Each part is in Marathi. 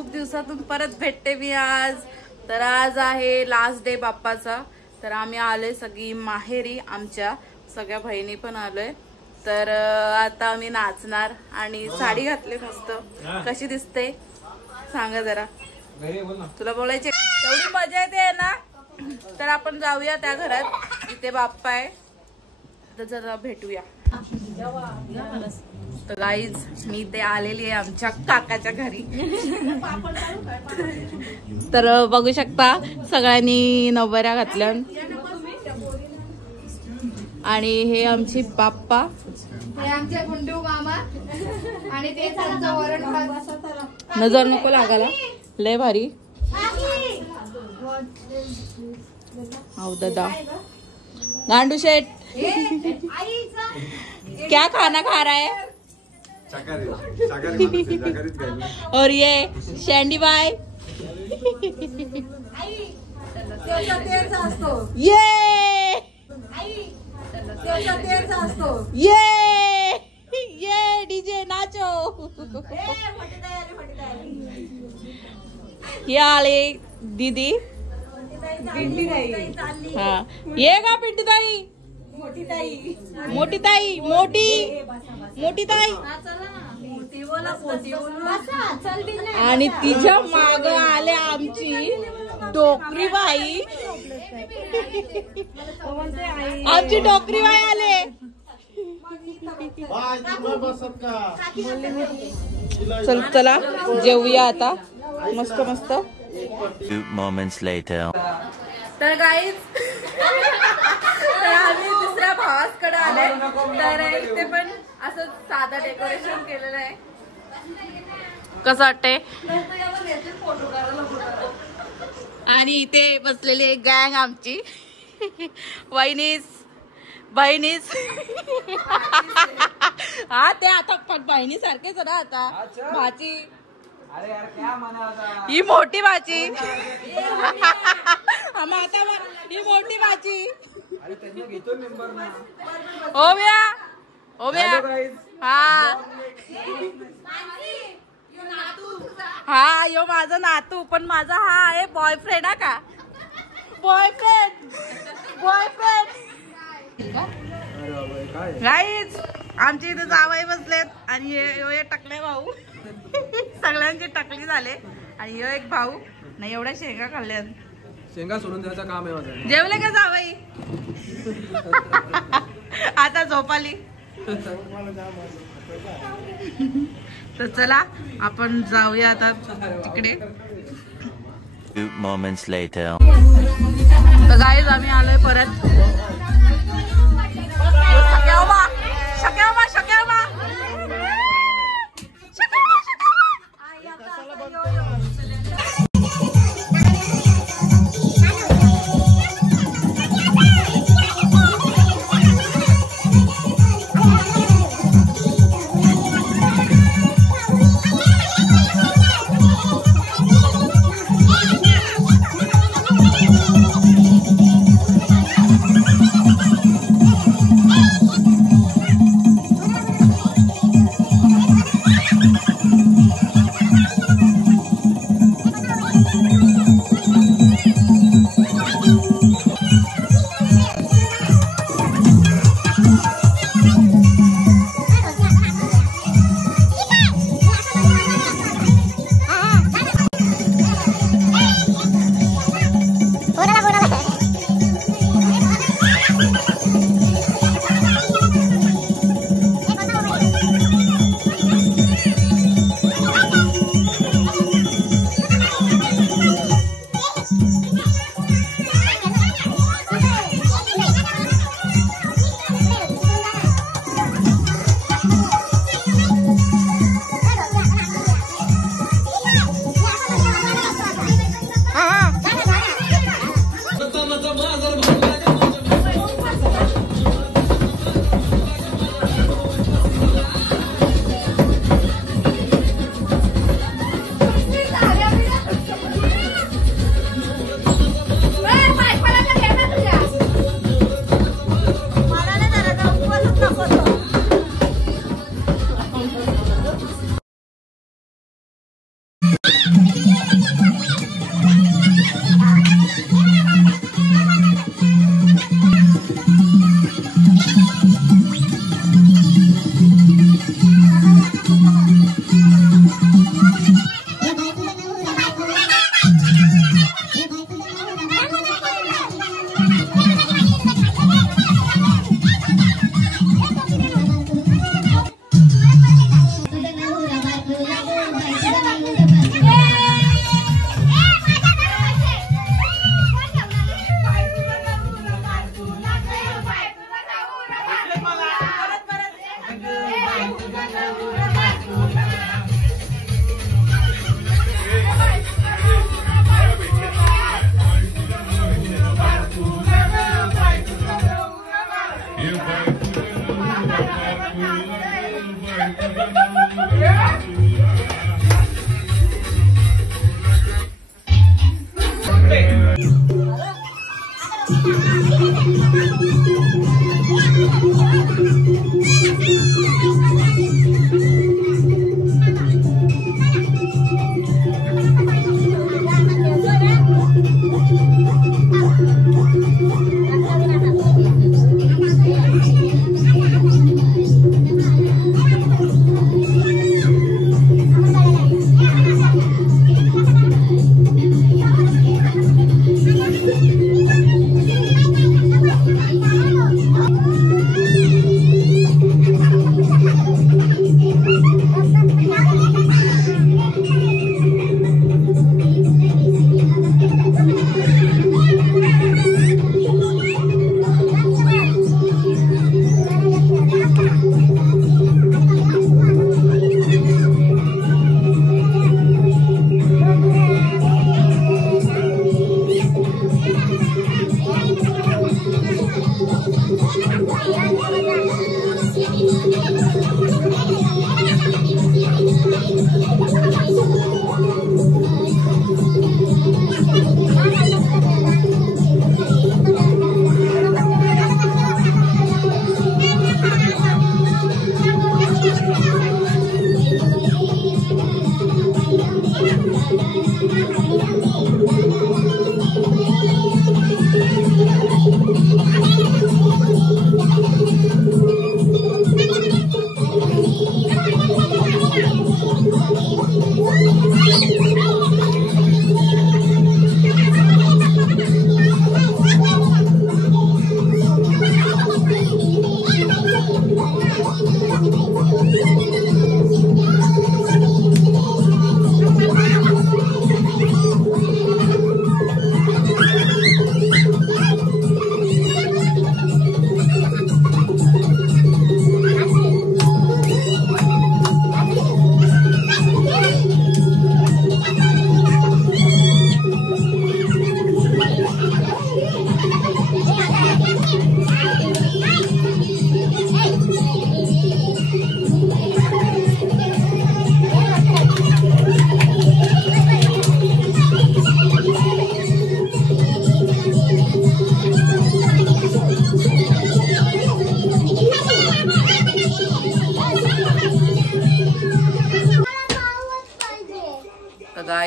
खूप दिवसातून परत भेटते मी आज. तर आज आहे लास्ट डे बाप्पाचा. तर आम्ही आलोय सगळी माहेरी, आमच्या सगळ्या बहिणी पण आलोय. तर आता आम्ही नाचणार आणि साडी घातली मस्त. कशी दिसते सांगा जरा, तुला बोलायचे एवढी मजा येते ना. तर आपण जाऊया त्या घरात जिथे बाप्पा आहे, तर जरा भेटूया. तर गाईज मी ते आलेली आहे आमच्या काकाच्या घरी. तर बघू शकता सगळ्यांनी नवऱ्या घातल्या आणि हे आमची बाप्पा, हे आमचे गुंडू मामा आणि ते आमचं वरण भात. नजर नको लागायला, लय भारी. हाव दादा गांडू शेठ क्या खाना खा रहा है? और ये शैंडी बाय ये डीजे नाचो. ये आले दीदी हाँ, ये का पिंटू ताई, मोठी ताई, मोठी ताई, मोठी ताई आणि तिच्या माग आले आमची डोकरी बाई. आमची डोकरी बाई आले. चल चला जेवूया आता मस्त मस्त. moments later. तर गाईज आम्ही दुसऱ्या भावाकडे आले. तर इथे पण असं साधं डेकोरेशन केलेलं आहे. कसं वाटतंय? आणि इथे बसलेली एक गँग आमची बहिणीस हा ते आता पण बहिणी सारखेच ना आता. भाची अरे यार क्या मना होता, ही मोठी भाची ही मोठी भाची. अरे त्यांना घेतो मेंबर ना. ओव्या हा यो माझा नातू, पण माझा हा आहे बॉयफ्रेंड. हा का बॉयफ्रेंड गाईज आमच्या इथे जावई बसलेत आणि हे टकले भाऊ सगळ्यांचे टकली झाले. आणि यो एक भाऊ नाही एवढ्या शेंगा खाल्ल्या. शेंगा सोडून द्यायचं काम आहे माझं. जेवले का जावई? आता झोपाली. तर चला आपण जाऊया आता तिकडे. Few moments later. तर गाईज आम्ही आलोय परत.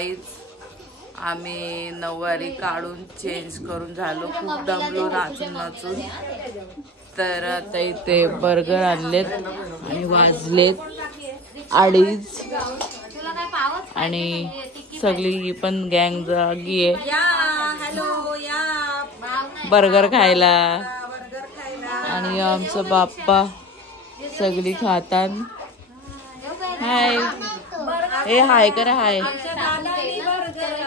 गाईज आम्ही नऊवारी काढून चेंज करून झालो, खूप दमलो नाचून नाचून. तर आता इथे बर्गर आणलेत आणि वाजलेत 2:30 आणि सगळी पण गँग जागी आहे बर्गर खायला. आणि आमचं बाप्पा सगळी खातात. हाय ए हाय करा हाय.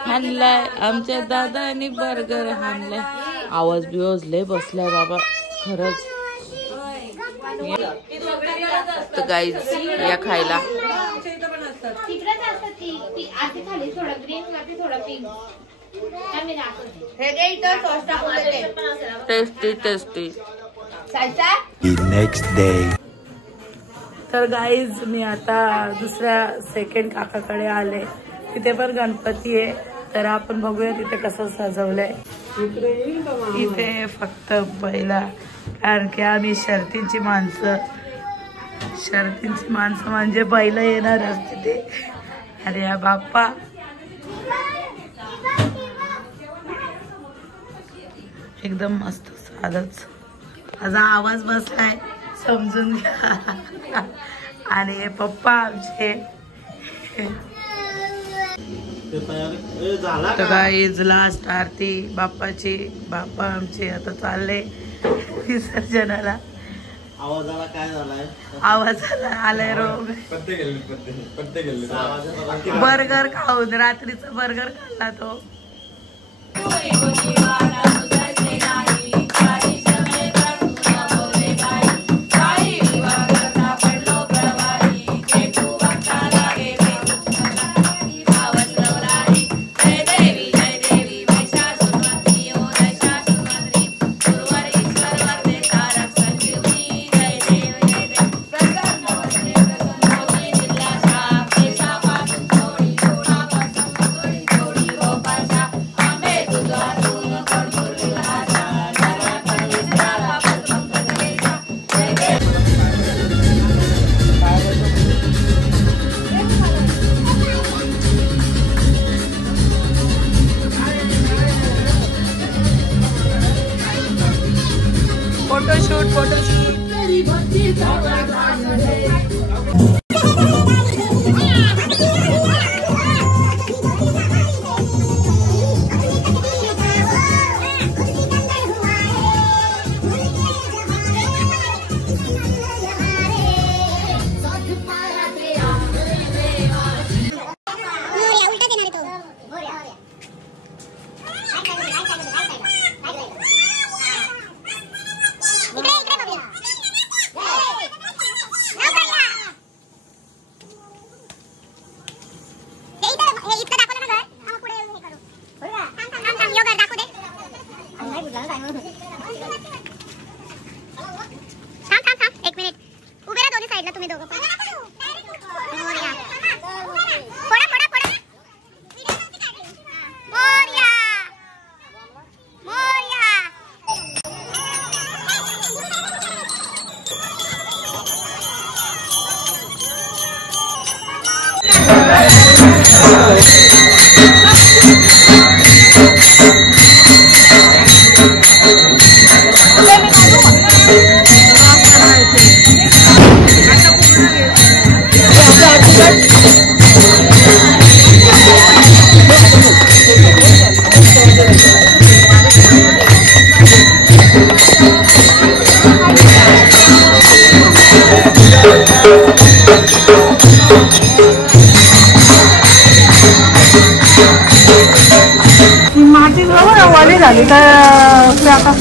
हाणलाय आमच्या दादानी बर्गर हाणलाय. आवाज बिवाज लय बसलाय बाबा खरंच. तर गाईज या खायला. Tasty tasty. Next day. तर गाईज मी आता दुसऱ्या सेकंड काकाकडे आले. तिथे पण गणपती आहे. तर आपण बघूया तिथे कसं सजवलंय. इथे फक्त बैला, कारण की आम्ही शर्तींची माणसं म्हणजे बैला येणारच तिथे. अरे या बाप्पा एकदम मस्त साधच. माझा आवाज बसलाय समजून घ्या. आणि हे पप्पा आमचे. तर गाईज लास्ट आरती बाप्पाची. बाप्पा आमचे आता चालले विसर्जनाला. आवाजाला काय झालाय? आवाजाला आलाय रोग. बर्गर खाऊन रात्रीचा बर्गर खाल्ला तो. माती वली झाली तर आता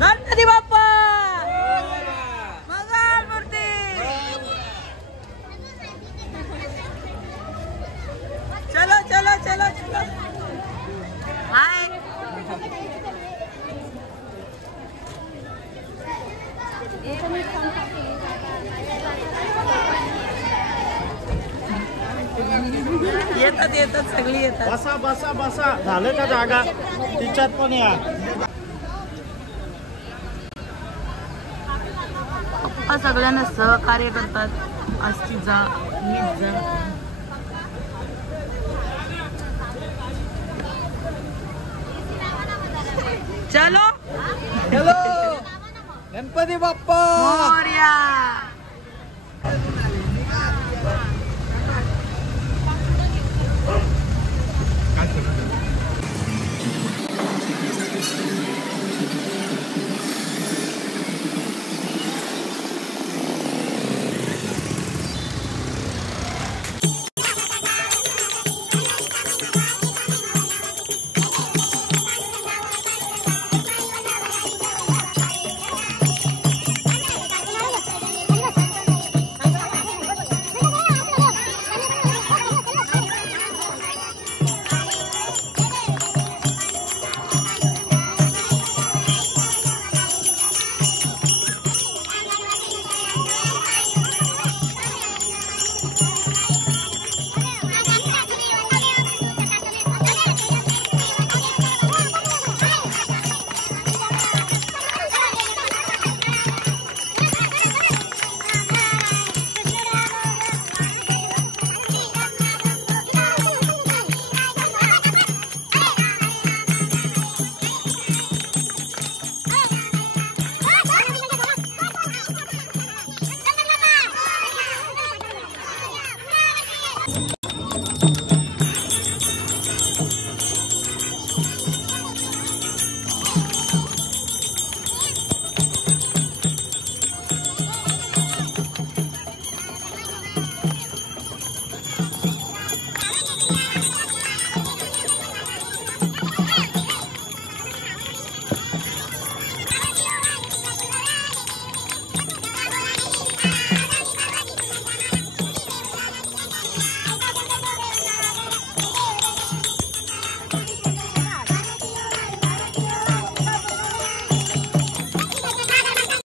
गणपती बाप्पा मंगल मूर्ती. चलो चलो चलो चलो. हाय. येतात येतात सगळी येतात. बसा बसा बसा झालं का जागा तिच्यात पण या. पप्पा सगळ्यांना सहकार्य करतात. असती जा नीट जा. चलो हॅलो गणपती बाप्पा मोरया.